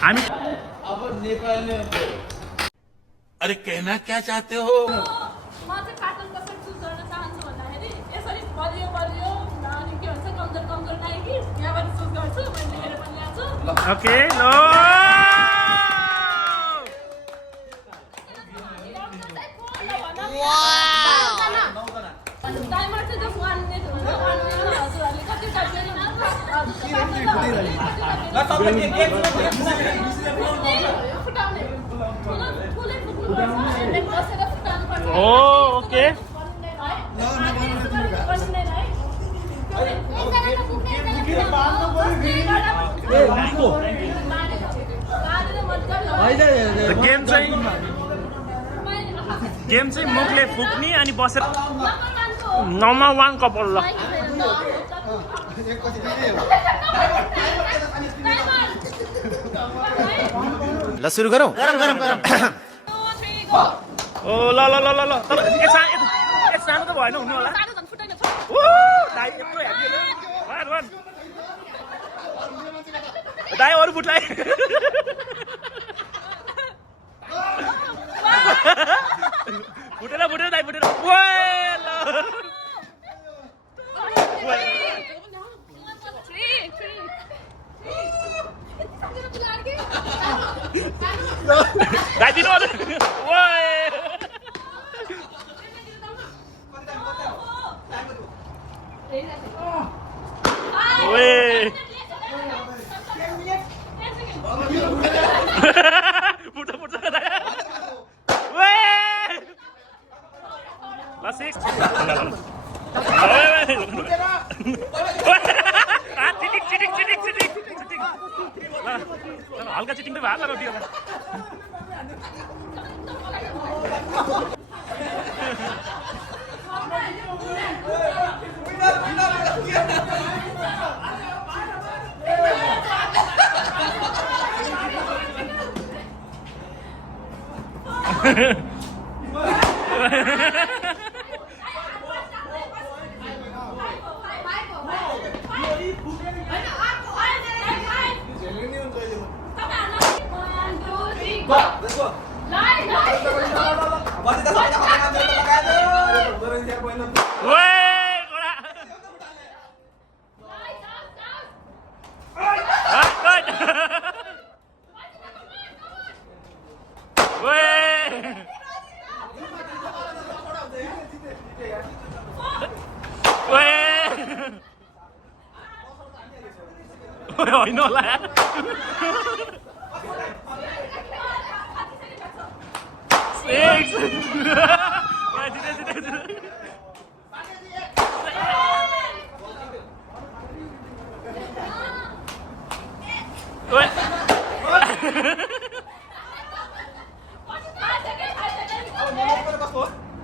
हामी अरे कहना क्या चाहते हो? ओके लो ओके गेम चाहिँ मुखले फुक्ने अनि बसेर नम्बर 1 कपाल ल ल सुरु गरौँ ओ ल ल ल ल ल तर सानो त भएन हुनु होला ओ दाइ यत्रो ह्याप्पी होला दाइ अरू फुट्लाई फुटेर दाइ फुटेर दाइ दिनु फुट्छ हल्का चिटिङ त भयो रोटीमा होइन होला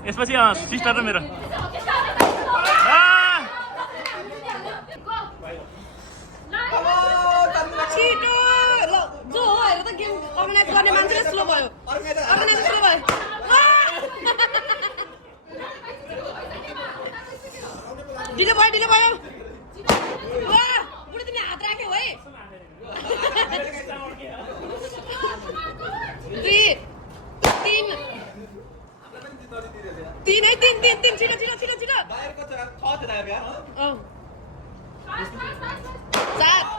यसपछि सिस्टर र मेरो अर्गनाइज गर्ने मान्छे स्लो भयो अर्गनाइज स्लो भयो ढिलो भयो बुढी तिमी हात राख्यौ है 3 छिटो 4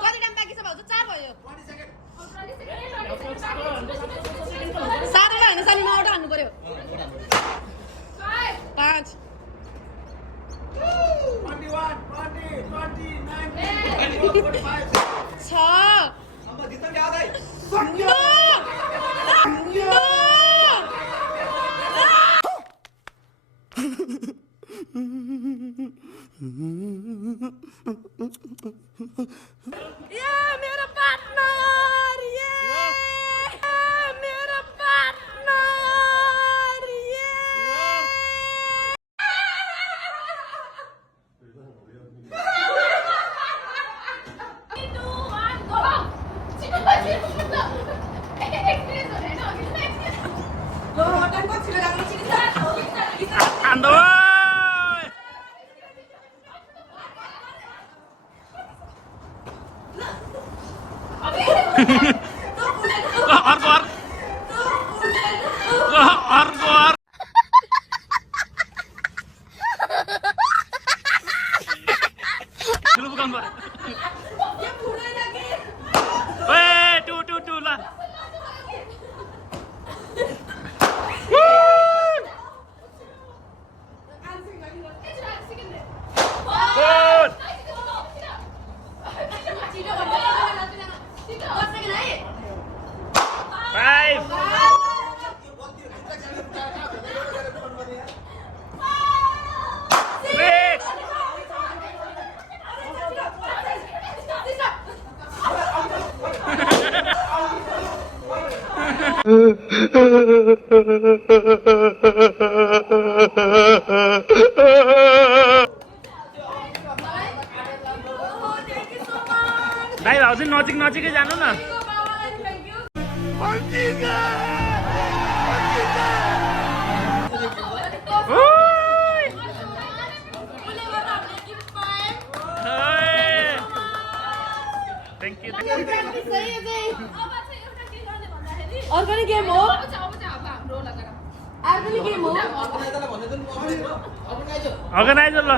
कति टाइम बाँकी छ भाउजू 4 भयो 7 वटा हान्नु सानो 9 वटा हान्नु पर्यो 5 मेरा पार्टनर मेरा पार्टनर अर्को ठुलो पुगाउनु पर्यो टु ल भाइ भाउजू नजिकै जानु न थ्याङ्क यू अर्को गेम हो अर्को गेम हो अर्गनाइजर ल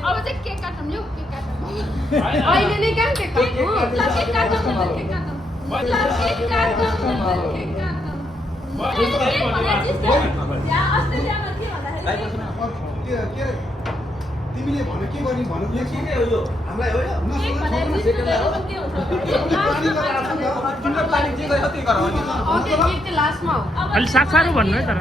अब चाहिँ केक काट्छौँ नि केक काट्छौँ अहिले नै कहाँ केक काट्नु केक काट्छौँ केक काट्छौँ केक काट्छौँ केक काट्छौँ तिमीले भन्नु के गर्ने भन्नु के हो यो हामीलाई हो यो प्लानिङ जे गर्यो त्यही गरौ नि ओके केक चाहिँ लास्टमा हो अलि सानो भन्नु है तर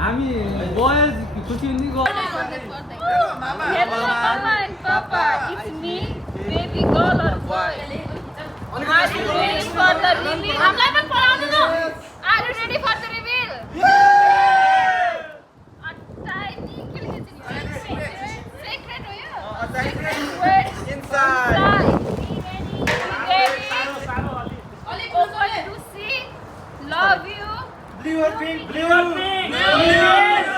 हामी बॉयज खुसी हुने गयो Hello, Mama and Papa. It's me, baby girl or boy. Are you ready for the reveal? I'm not even proud of Are you ready for the reveal? A tiny secret. Secret, are you? Wait. Inside. Ready? Open to see. Love you. Blue or pink? Not pink, guys.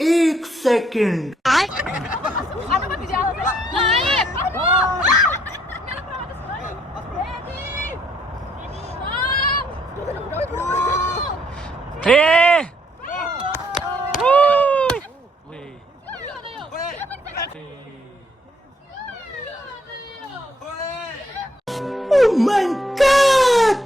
एक second my God!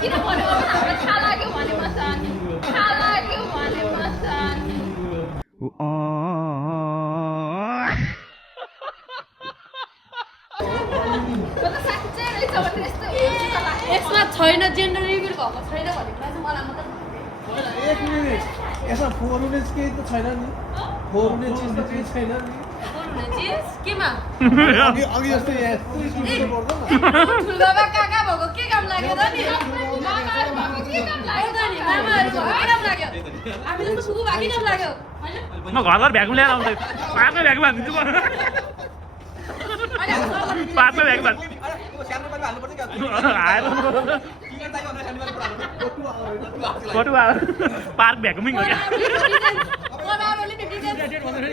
किन भन्यो भने थाहा लाग्यो भने म चाहन्छु थाहा लाग्यो भने म चाहन्छु यसमा छैन जेन्डर रिभिल भएको छैन भन्ने कुरा चाहिँ मलाई मात्र एक मिनट यसमा फोर्ने केही त छैन नि फोर्ने चिज त केही छैन नि केमा अघि जस्तो यस्तो पर्दैन ठुलबाबा काका भएको के काम लाग्यो त नि मामाहरु भएको के काम लाग्यो त नि मामाहरु भएको के काम लाग्यो हामी जस्तो फुकु भएको के काम लाग्यो म घर भ्याकुम ल्याएर आउँदै पार्कमै भ्याकुम हान्दिन्छु म पार्कमै भ्याकुम फोटो पार्क भ्याकुमिङ हो क्या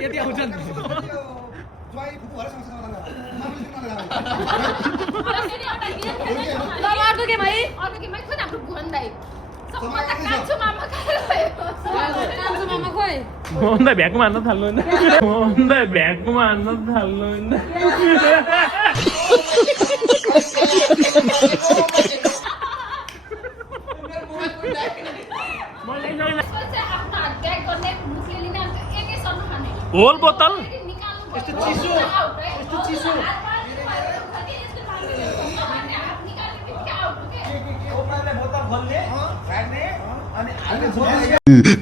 यति आउँछन् अर्को के भाइ मामा खोइ मोहनलाई भ्याकुम हान्न थाल्नु मोहनलाई भ्याकुम हान्न थाल्नु होल बोतल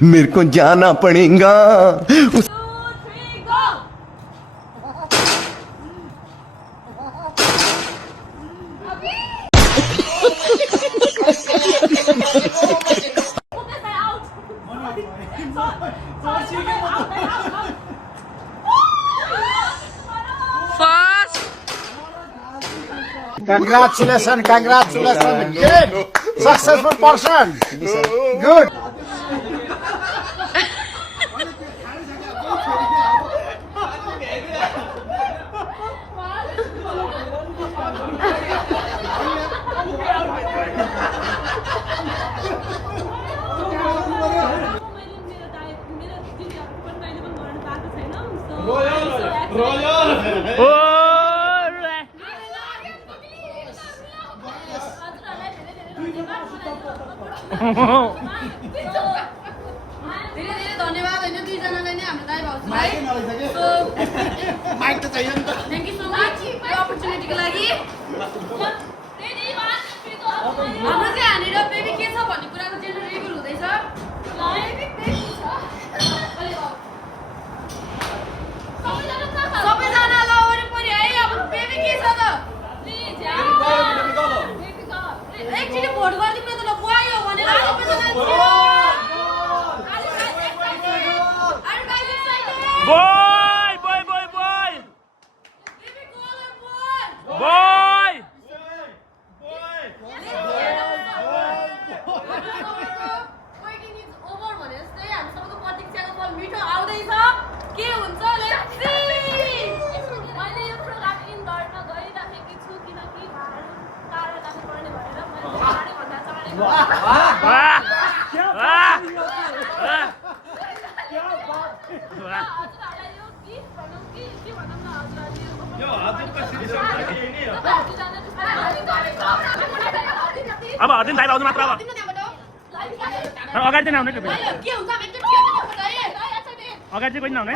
मेरे को जाना पड़ेगा Congratulations, congratulations. Good. Successful person. Good. धेरै धेरै धन्यवाद हैन दुईजनालाई नै हाम्रो दाइ भाउजूलाई माइक त चाहियो नि त थ्यांक यू सो मच यो अपर्च्युनिटीको लागि हाम्रो चाहिँ हानेर बेबी के छ भन्ने कुराको जेन्डर रिभिल हुँदैछ सबैजना ल वरिपरि है अब बेबी के छ त एकचोटि भोट गरिदिउँ न त ल बुवायो भनेर सबैजना boy boy boy boy boy मिठो आउँदैछ के हुन्छ मैले यो प्रोग्राम इन गर्न गइराखेकी छु किनकि टाढा जानुपर्ने भएर मैले चाँडैभन्दा चाँडै हजुरहरूलाई यो गिफ्ट भनौँ कि के भनौँ न हजुरहरूले अब हर्दिन दाइ भाउजू मात्र अब अगाडि चाहिँ नआउने के हुन्छ अगाडि चाहिँ कोही नआउने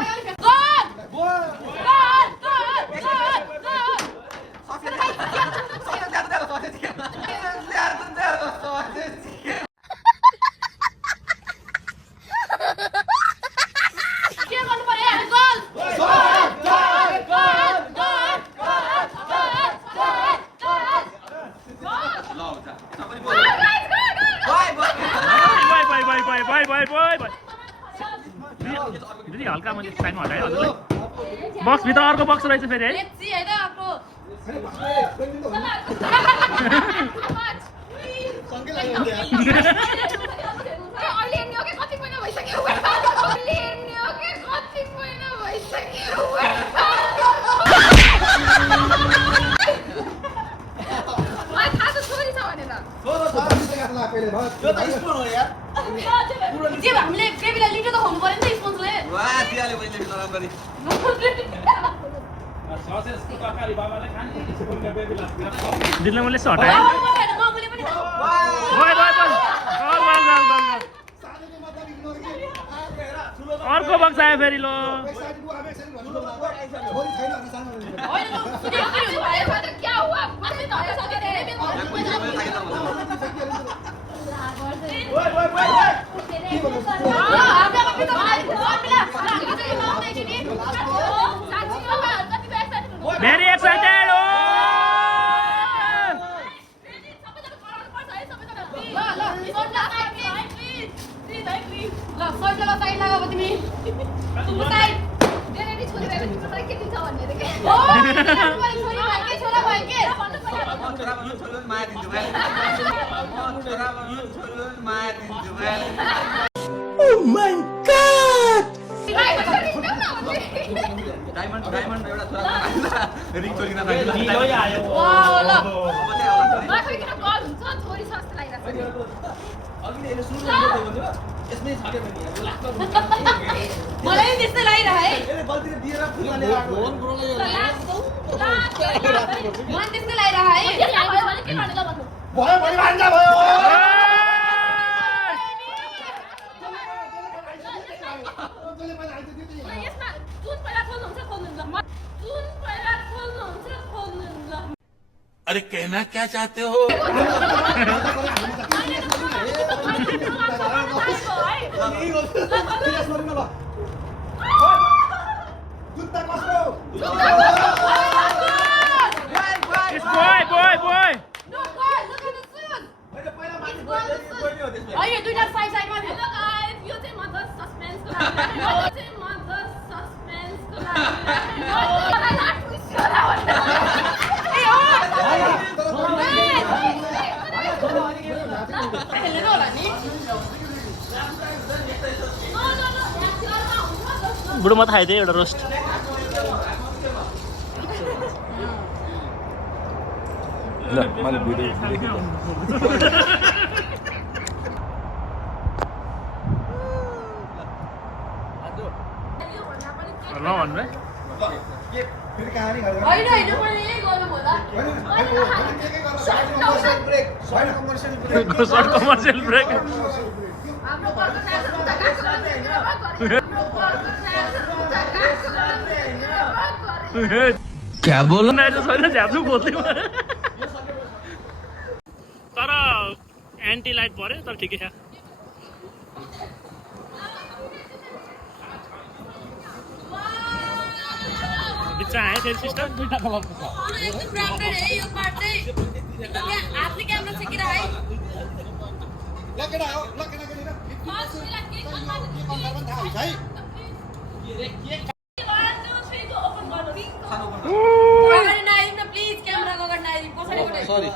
हल्का मैले साइडमा हटाएँ हजुरलाई बक्सभित्र अर्को बक्स रहेछ फेरि है यो त स्पुन हो यार जे हामीले बेबीलाई लिटो त खुवाउनु पर्यो नि त स्पोन्सरले दिदीले मैले यसो हटाएँ मामुले पनि गयो गयो गयो अर्को बक्स आयो फेरि लो क्या हुआ माथि त हटाइ सके भेरी एक्साइटेड हो Oh my God! मलाई त्यस्तै लागिरह है गल्तीले दिएर फुलले भवन ब्रोलाई मन त्यस्तै लागिरह है भयो भरि भान्जा भयो अरे कहना क्या चाहते हो जुत्ता कसको It's boy, boy, boy. No, God, look at the suit. Hey, do that side side one. Hello guys, यो चाहिँ मदर सस्पेन्स को लागि यो चाहिँ मदर सस्पेन्स को लागि मलाई लाग्छ छोरा भन्दा ए हो हेर्नु होला नि बुढोमा थाहा थियो एउटा रोस्ट भन्नु फेरि कहानी गर्नु होइन होइन मैले यही गर्नु होला कमर्सियल ब्रेक हाम्रो घरको सासु त कास गर्ने हाम्रो घरको सासु क्या बोला? छैन झ्याप्नु बोल्थ्यो तर एन्टी लाइट पऱ्यो तर ठिकै छ बिचा आयो फेरि सिस्टर दुईटा कलरको छ एकदम ब्रान्डेड है यो पार्ट चाहिँ एकदम यहाँ हातले क्यामेरा छेकेर है लगेडा हो लगेडा गरिन अगाडि नआइदिउँ न प्लिज क्यामेराको अगाडि नआइदिउँ पछाडिबाट सरी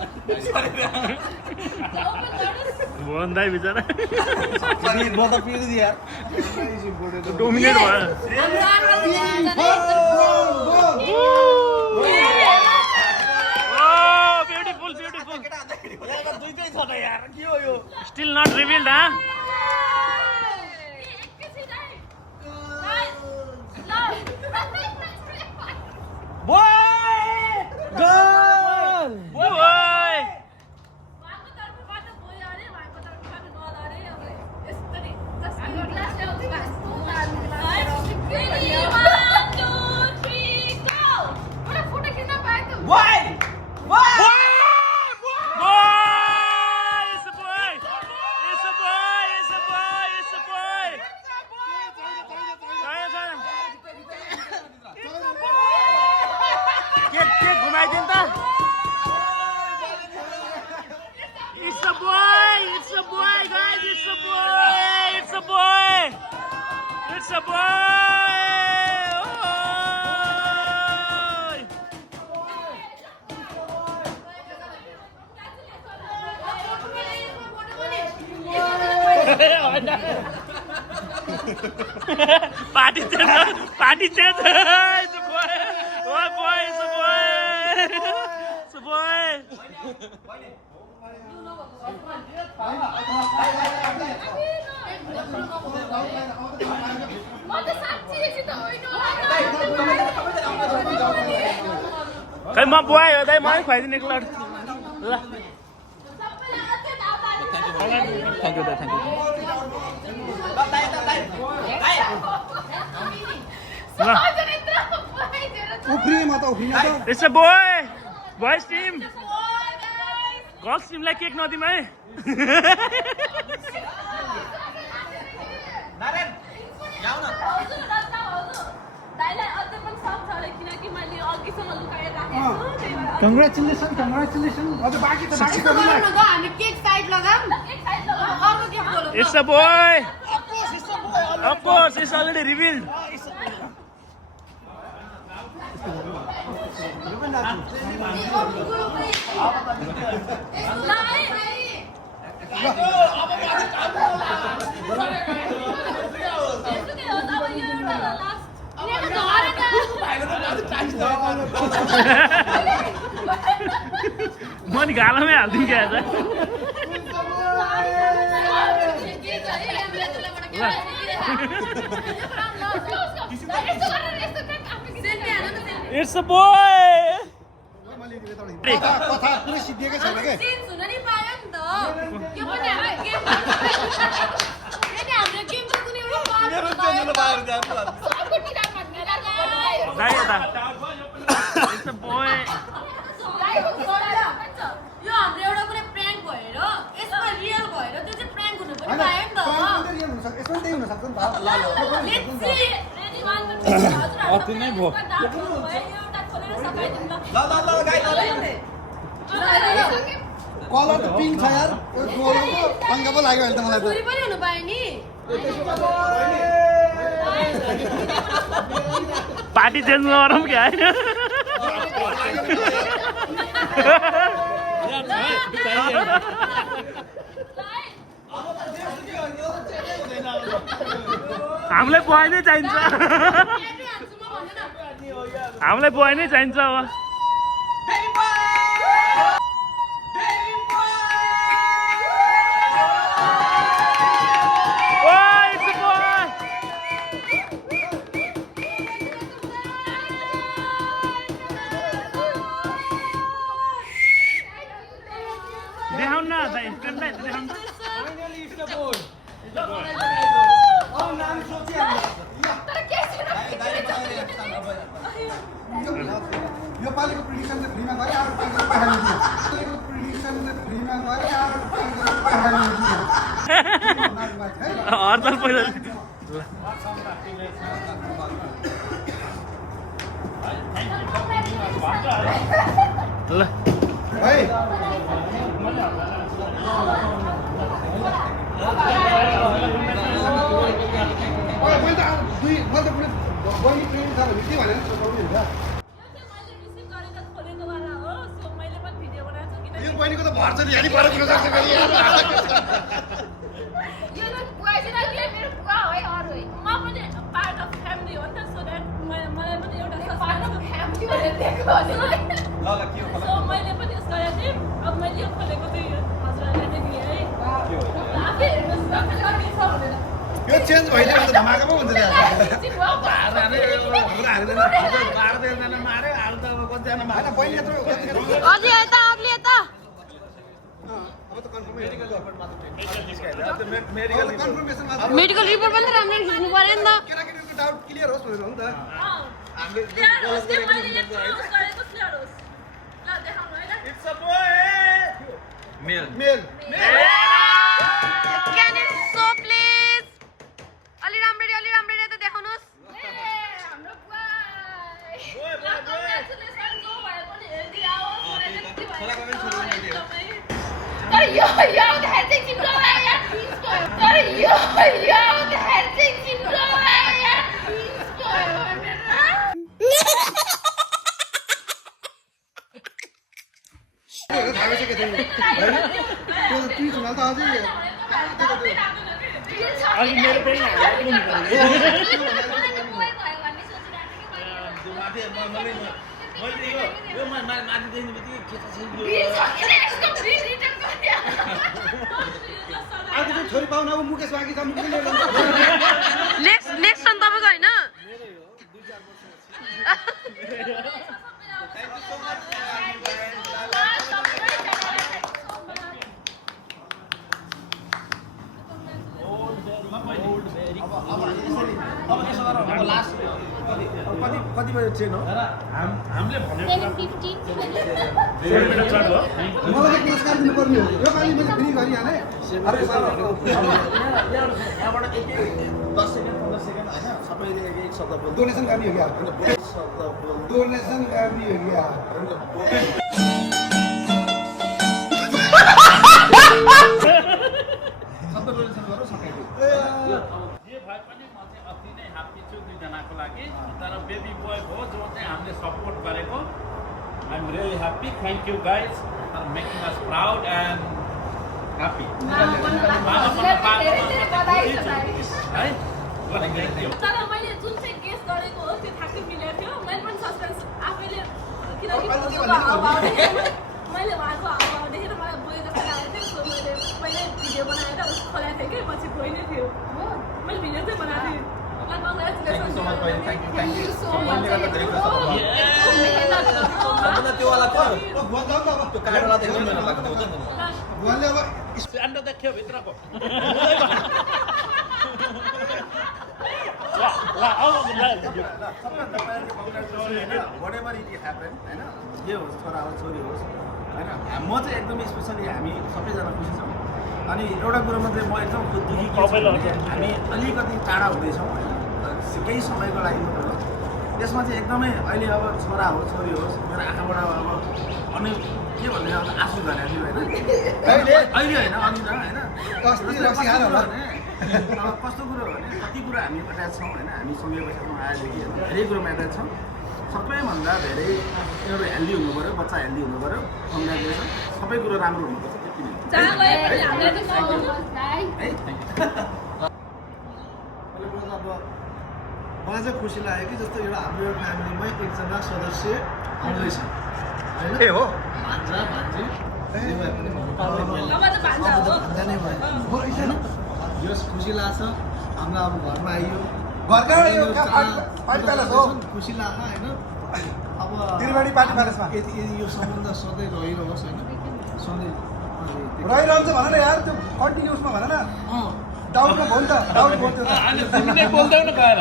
भन्दै बिचरा म त पिर्दै दिए यार डोमिनेट भयो हाम्रो आँखाले ब्युटिफुल ब्युटिफुल दुईटै छ त यार के हो यो स्टिल नट रिभिल्ड हा It's a boy! It's a boy, guys! It's a boy! It's a boy! It's a boy! Party change! Party change! It's a boy! Oh boy! It's a boy! It's a boy! No, खै म बुवाई हो दाइ मलाई खुवाइदिने एक lot ल thank you दाइ thank you उफ्रिएमा त उफ्रिन त It's a boy! Boys team! Girls team like cake Nadeem है कङ्ग्रेचुलेसन कङ्ग्रेचुलेसन अझ बाँकी त बाँकी हामी केक साइड लगाम अर्को के बोलौँ It's a boy! Of course, it's already revealed. म नि गालामै हालिदिउँ क्या आज It's a boy! कथा पुरै सिद्धिएकै छैन के सिन सुन्न नि पायो नि त यो पनि हाम्रो गेम हाम्रो गेमको कुनै एउटा पार्ट सबको टिरा भन्ने Dai yata. It's a boy. यो हाम्रो एउटा कुनै प्र्याङ्क भएर यसमा रियल भएर त्यो चाहिँ प्र्याङ्क हुनु पनि पायो नि त यसमा त्यही हुन सक्छ नि त लेट्स सी रेडी 1 2 3 अति नै भयो एउटा खोलेर सकाइदिनु ल कलर त पिङ्क छ यार गोलको पंगा पो लाग्यो अहिले त मलाई त छोरी पनि हुनु पायो नि पार्टी चेन्ज गरौँ क्या होइन हामीलाई बोय नै चाहिन्छ हामीलाई बोय नै चाहिन्छ अब देखाउन न दाइ कन्दै देखाउन फाइनली इट्स द बोय अब नाम सोचे तर के छैन यो पालिको प्रिडिक्सन चाहिँ फ्रीमा गरे अरु पालिको पैसा लिदियो पालिको प्रिडिक्सन चाहिँ फ्रीमा गरे अरु पालिको पैसा लिदियो हरदल पैसा ल भाइ मैले त दुई मैले त कुनै बहिनी ट्रेन छ भने के भनेर सोच्नु हुन्छ यो बहिनीको त भर छ नि हानि परेको हुन सक्छ फेरि यो चेन्ज भइदियो भने त धमाका पो हुन्छ नि बहिनी यत्रो अझै यता अग्ली यता अब त कन्फर्मेसन मात्र मेडिकल रिपोर्ट पनि राम्ररी खिच्नु पर्यो नि त केटाकेटीको डाउट क्लियर होस् भनेर हो नि त It's a boy. Male. Mail Can you show please? अलि राम्ररी यता देखाउनुस् तर यो हेर चाहिँ चिप्लो भयो यार प्लिज भयो तर यो हेर चाहिँ चिप्लो भयो यार प्लिज भयो थाहा के थियो हैन त्यो त ती सुनाल त अझै अघि मेरो पनि आज चाहिँ छोरी पाउन अब मुकेश बाँकी छ मुकेश नेक्स्ट सन तपाईको हैन कति बजे ट्रेन हो हामीले भन्यो 7:15 चार्ट हो मलाई त पुरस्कार दिनुपर्ने हो यो पालि मैले फ्री गरिहालेँ यहाँबाट एक 10 सेकेन्ड 15 सेकेन्ड होइन सबैले एक शब्द बोल्नु डोनेसन गर्ने हो क्या शब्द बोल्नु डोनेसन गर्ने हो क्या शब्द डोनेसन गरौँ सकाइदियो जे भए पनि म चाहिँ अति नै ह्याप्पी छु दुईजनाको लागि तर बेबी बोय हो जो चाहिँ हामीले सपोर्ट गरेको I am really happy thank you guys for making us proud and happy है थ्याङ्क यू तर मैले जुन चाहिँ गेस गरेको हो त्यो ठ्याक्कै मिलेको थियो मैले पनि सस्पेन्स आफैले किनकि मैले उहाँको हावभाव देखेर मलाई बोय जस्तो लागेको थियो सो मैले पहिल्यै भिडियो बनाएर उसको खोलाएको थिएँ कि पछि बोय नै थियो हो मैले भिडियो चाहिँ बनाएको थिएँ त्यो वाला त्यो कार्डवाला देख्नु मेरो लागि त हुन्छ नि उहाँले अब अन्डा देखियो भित्रको whatever it happen होइन जे होस् छोरा होस् छोरी होस् होइन म चाहिँ एकदमै स्पेसली हामी सबैजना खुसी छौँ अनि एउटा कुरोमा चाहिँ म एकदम दुःखी के छु भने हामी अलिकति टाढा हुँदैछौँ होइन केही समयको लागि मात्र हो त्यसमा चाहिँ एकदमै अहिले अब छोरा होस् छोरी होस् मेरो आँखाबाट अब अनि के भन्ने अब आँसु झरेको थियो होइन अहिले होइन अनि त होइन अब कस्तो कुरो हो भने कति कुरा हामी एट्याच छौँ होइन हामी सँगै बसेको आएदेखि धेरै कुरोमा एट्याच छौँ सबैभन्दा धेरै एउटा हेल्दी हुनु पऱ्यो बच्चा हेल्दी हुनु पऱ्यो कङ्ग्रेचुलेसन सबै कुरो राम्रो हुनुपर्छ त्यति नै अब मलाई चाहिँ खुसी लाग्यो कि जस्तो एउटा हाम्रो फ्यामिलीमै एकजना सदस्य आउँदैछ होइन हो भान्जा भान्जी जे भए पनि भान्जा नै भयो हो होइन यस खुसी लाग्छ हाम्रो अब घरमा आइयो खुसी लाग्छ होइन अब यदि यो सम्बन्ध सधैँ रहिरहोस् होइन सधैँ रहिरहन्छ भन न यार त्यो कन्टिन्युसमा भन न डाउटमा भयो नि त डाउट भयो त्यो तिमीले बोल्दैनौ गएर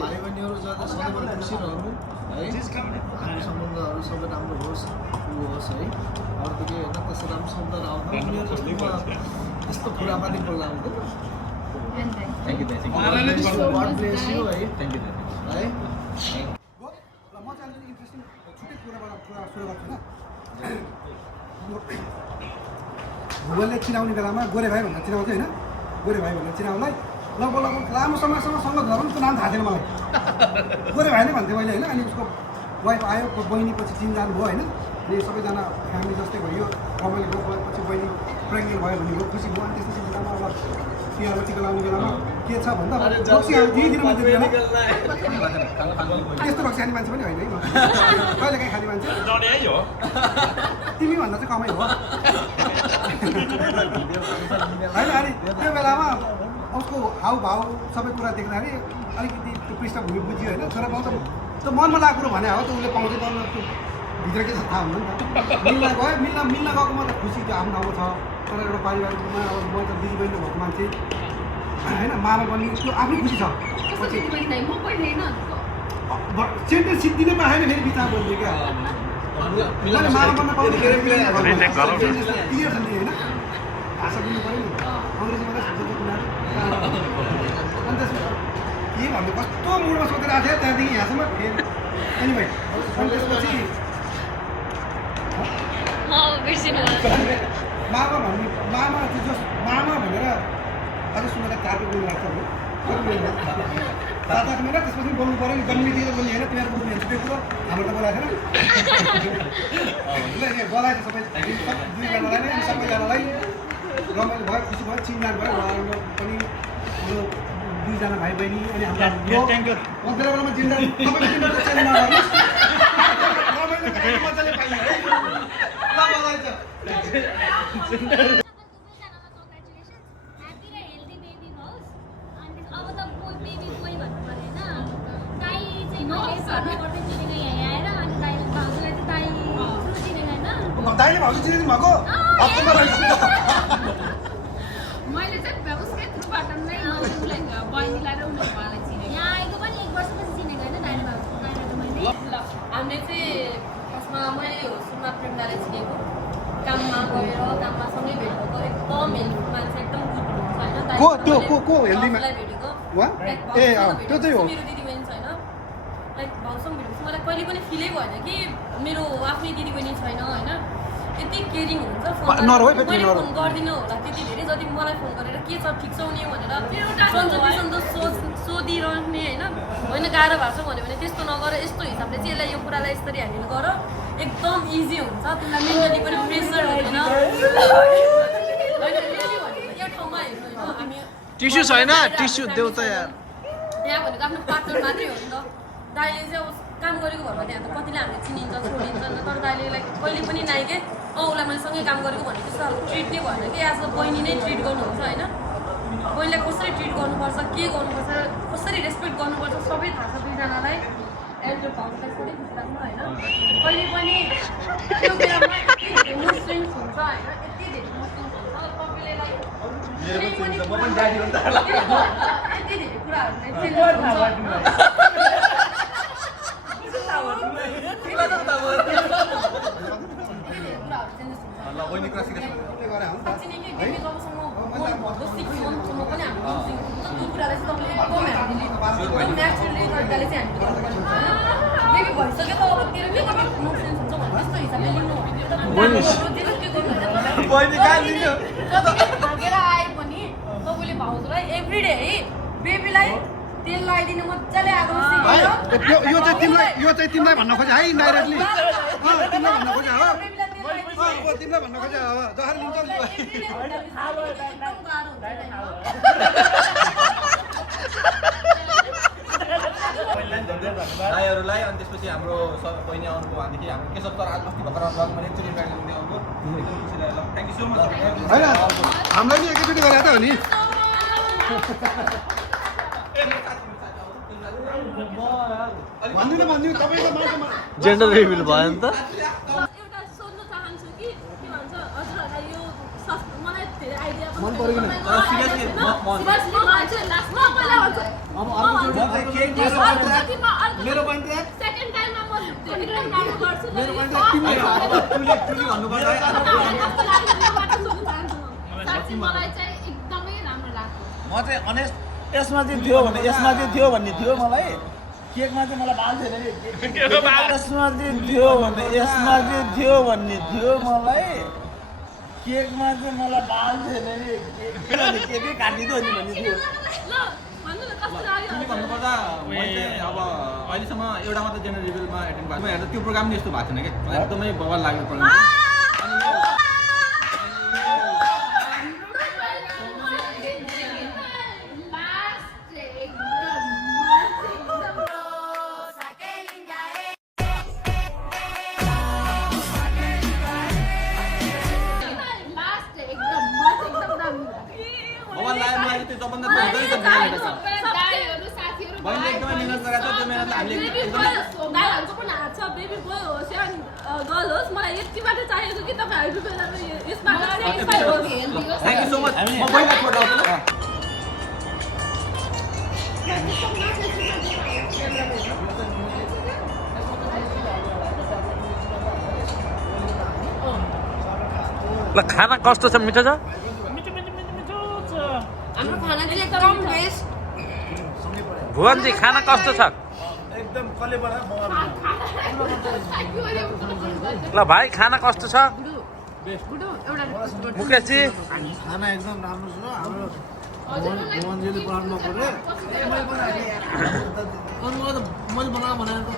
भाइ बहिनीहरू जति सधैँभरि खुसी रहनु है हाम्रो सम्बन्धहरू सबै राम्रो होस् ऊ होस् है अरू त के होइन त्यसो राम्रो शब्दहरू आउँदैन उनीहरू जस्तो त्यस्तो कुरामाथि बोल्दा हुँदैन गड ब्लेस यु है म चाहिँ अलिकति इन्ट्रेस्टिङ छुट्टै कुरा सुरु गर्छु ल भुवनले चिनाउने बेलामा गोरे भाइ भनेर चिनाउँथ्यो होइन गोरे भाइ भनेर चिनाउनलाई लगभग लामो समयसम्म सङ्गत भएर पनि त्यो नाम थाहा थिएन मलाई गोरे भाइ नै भन्थ्यो मैले होइन अनि उसको वाइफ आयो बहिनी पछि चिनजान भयो होइन अनि सबैजना फ्यामिली जस्तै भयो रमाइलो भयो पछि बहिनी प्रेग्नेन्ट भयो भने हो खुसी भयो अनि त्यस्तो बेलामा अब तिहारमा टिका लाउने बेलामा के छ भन्दा त्यस्तो रक्सी खाने मान्छे पनि होइन है म कहिले काहीँ खाने मान्छे तिमीभन्दा चाहिँ कमै हो होइन अनि त्यो बेलामा उसको हाउभाउ सबै कुरा देख्दाखेरि अलिकति त्यो पृष्ठभूमि बुझ्यो होइन तर म त त्यो मनमा लागेको कुरो भने हो त उसले पाउँदै पाउनु त्यो भित्र के छ थाहा हुँदैन नि त मिल्न गएको म त खुसी त्यो आफ्नो ठाउँमा छ तर एउटा पारिवारिकमा अब म त दिदी बहिनी भएको मान्छे होइन मामा बहिनी त्यो आफ्नै खुसी छ पछि सेन्टेन्स सिद्धिनै पाएन फेरि बिचमा बोलिदियो क्या मैले मामा बन्न पाउने क्लियर छ नि होइन भाषा बोल्नु पऱ्यो नि अङ्ग्रेजी मात्रै सोध्छ कुराहरू अनि त्यसमा के भन्नु कस्तो मुडमा सोधेर आएको थियो त्यहाँदेखि यहाँसम्म फेरि एनिवे अनि त्यसपछि मामा त्यो जस मामा भनेर अझै सुनेर कार्को बोल्नु लाग्छ नि 7-8 मिनट त्यसपछि बोल्नु पऱ्यो नि जन्मिदिएर बोल्ने होइन तिमीहरू बोल्ने हुन्छ त्यो कुरो हाम्रो त बोलाएको छैन बोलाएको सबै दुईजनालाई नै सबैजनालाई रमाइलो भयो खुसी भयो चिन्जान भयो उहाँहरू पनि हाम्रो दुईजना भाइ बहिनी अनि हाम्रो बेला बेलामा चिन्जान तपाईँको चिन्जानको चेन्ज नगर्नुहोस् रमाइलो मजाले पाइयो है ल बधाई छ घरमा गर्दै चिनेको यहाँ आएर अनि दाइले भाउजूलाई चाहिँ दाइ चिनेको होइन दाइले भाउजू चिनिदिनु भएको हप्तामा रहेछ मैले चाहिँ उसकै थ्रुबाट नै उसलाई बहिनीलाई र उनीहरू उहाँलाई चिनेको यहाँ आएको पनि 1 वर्षपछि चिनेको होइन दाइले भाउजू दाइलाई त मैले हामीले चाहिँ फर्स्टमा मैले हो सुरुमा प्रेमदालाई चिनेको काममा गएर काममा सँगै भेटेको एकदम हेल्दी मान्छे एकदम गुड हुन्छ होइन को हेल्दीमा भेटेको वा ए त्यो चाहिँ हो मेरो दिदीबहिनी छैन लाइक भाउसँग भेटेपछि मलाई कहिले पनि फिलै भएन कि मेरो आफ्नै दिदीबहिनी छैन होइन यति केयरिङ हुन्छ मैले फोन गर्दिनँ होला त्यति धेरै जति मलाई फोन गरेर के छ ठिक छ उनी भनेर सोधिरहने होइन गाह्रो भएको छ भन्यो भने त्यस्तो नगर यस्तो हिसाबले चाहिँ यसलाई यो कुरालाई यसरी ह्यान्डल गर एकदम इजी हुन्छ तिमीलाई मेन्टली पनि प्रेसर हुँदैन यो ठाउँमा हेर्नु होइन हामी टिस्यु छैन टिस्यु देऊ त यार त्यहाँ भनेको आफ्नो पार्टनर मात्रै हो नि त दाइले चाहिँ अब काम गरेको भरमा त्यहाँ त कतिले हामीले चिनिन्छ छोडिन्छ तर दाइले लाइक कहिले पनि नाइ के उसलाई मैले सँगै काम गरेको भने त्यस्तो खालको ट्रिट नै भएन कि एज अ बहिनी नै ट्रिट गर्नुहुन्छ होइन बहिनीलाई कसरी ट्रिट गर्नुपर्छ के गर्नुपर्छ कसरी रेस्पेक्ट गर्नुपर्छ सबै थाहा छ दुईजनालाई एल्डर भाउजूलाई सबै खुसी लाग्नु होइन कहिले पनि त्यो बेलामा यति धेरै मुड स्विङ्स हुन्छ होइन यति धेरै मुड स्विङ्स हुन्छ तपाईँले लाइक यति धेरै कुराहरू आए पनि तपाईँले भाउजूलाई एभ्रिडे है बेबीलाई तेल लगाइदिनु मजाले आगो यो चाहिँ तिमीलाई भन्न खोजे है इन्डाइरेक्टली तिमीलाई भन्न खोजे हो तिमीलाई भन्न खोजे हो जसरी लिन्छ दाइहरूलाई अनि त्यसपछि हाम्रो बहिनी आउनुभयो भनेदेखि हाम्रो केशव सर आज अस्ति भर्खर आउनुभएको मैले एकचोटि इन्भाइट गर्दै आउनुभयो एकदम खुसी लाग्यो थ्याङ्क यू सो मच होइन हामीलाई नि एकैचोटि गरेर त हो नि भनिदिनु तपाईँको मान्छेमा जेन्डर रिभिल भयो नि त एउटा सोध्न चाहन्छु कि के भन्छ हजुरहरूलाई यो मलाई धेरै आइडिया मन परेन मेरो कन्ट्र्याक्ट सेकेन्ड टाइममा म धेरै काम गर्छु साँच्ची मलाई चाहिँ एकदमै राम्रो लाग्यो म चाहिँ अनेस्ट यसमा चाहिँ थियो भन्ने थियो मलाई केकमा चाहिँ मलाई बाल थिएन नि यसमा चाहिँ थियो भन्ने थियो मलाई केकमा चाहिँ मलाई बाल थिएन नि केकै काटिदियो नि भन्ने थियो ल भन्नु न कस्तो लाग्यो भन्नुपर्दा मैले अब अहिलेसम्म एउटा मात्र जेनरल रिभिलमा एटेन्ड भएको हेर्दा त्यो प्रोग्राम नि यस्तो भएको थिएन कि एकदमै बवाल लाग्यो programme Thank you so much. ल खाना कस्तो छ मिठो छ हाम्रो खाना चाहिँ एकदम बेस्ट भुवनजी खाना कस्तो छ एकदम कलेबरा ल भाइ खाना कस्तो छ मुकेशजी खाना एकदम राम्रो छ हाम्रो भुवनजीले बनाउनु पर्यो मैले बनाएको भनेर त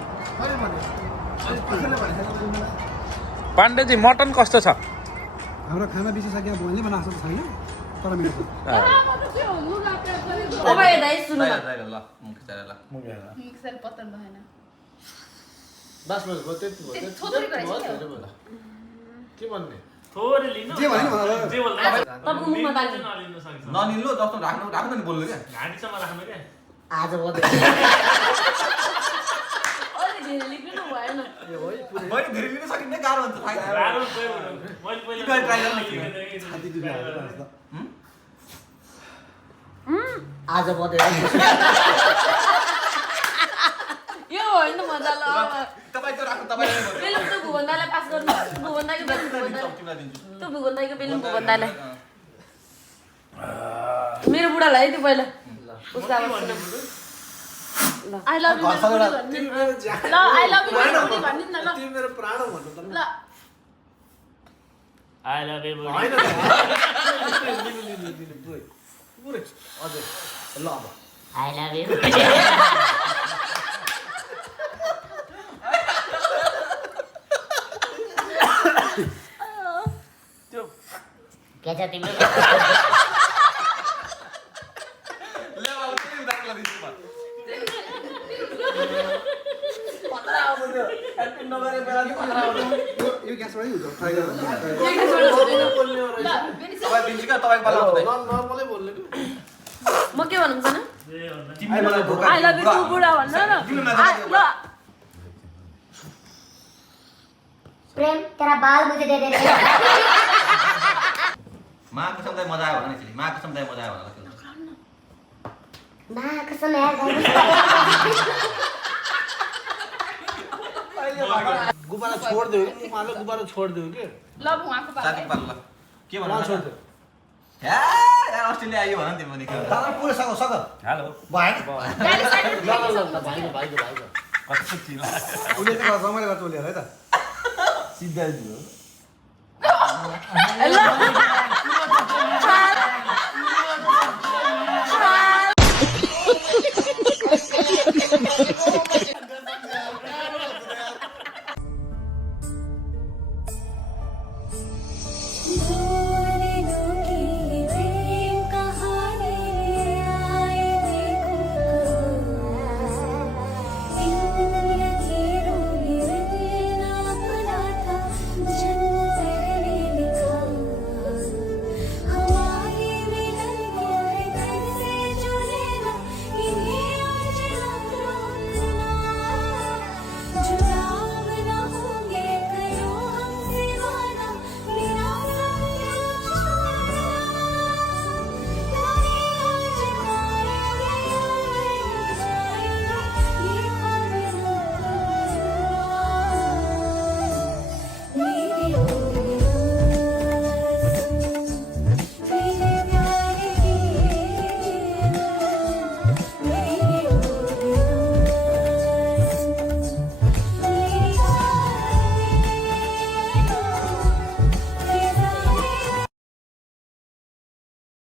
पाण्डेजी मटन कस्तो छ हाम्रो खाना विशेषज्ञ भुवनले बनाएको छ छैन तर मेरो मिक्सर पतन भएन बास बस भयो त्यति भयो के भन्ने थोरै लिनु जे भन्नु जे बोल्दा तपाईँको मुखमा बाल्नु नलिनु सक्छ ननिल्नु जस्तो राख्नु नि बोल्नु क्या घाँटीसम्म राख्नु क्या आज अहिले धेरै लिनु भएन मैले धेरै लिन सकिँदैन गाह्रो हुन्छ थाहा गाह्रो चाहिँ हो। मैले पहिला ट्राई गर्न छाती दुखाएर आज बढे यो होइन मजा ल तपाईको राख्नु तपाईले बेलुक त भुवन दाइलाई पास गर्नु भुवन दाइको बेलुक भुवन दाइलाई तिमीलाई दिन्छु त भुवन दाइको बेलुक भुवन दाइलाई मेरो बुढालाई है त्यो पहिला उसको आवाज सुन ल आई लभ यु ल आई लभ यु भन्नु न ल तिमी मेरो प्राण भन्नु त ल आई लभ यु होइन पुरै हजुर ल अब आई लभ यु के छ तिम्रो ले अब तिमी राख्ला दिन्छु म पत्रा आउँछ त्यो एडमिट नगरे बेला नि पत्रा आउँछ यो ग्यासबाटै हुन्छ ट्राई गर तपाईँ दिन्छु क्या तपाईँको पाला आउँदै नर्मलै बोल्ने म के भन्नु छैन तिमी मलाई धोका आई लभ यु टु बुढा भन्न न ल प्रेम तेरा बाल मुझे दे दे माँ कसम दाइ मजा आयो भने नि माँ कसम दाइ मजा आयो भने माँ कसम यार गुब्बारा छोड दियो कि उहाँले गुब्बारा छोड दियो कि ल उहाँको साथी पालो पाल्ला के भन्नु छोड दियो या अस्ट्रेलिया आयो भन तिमी भने दादा पुरै सक सक हेलो भएन गाडी साइड कस्तो चिला उसले चाहिँ रमाइलो गर्छ उसले है त सिधा दियो ल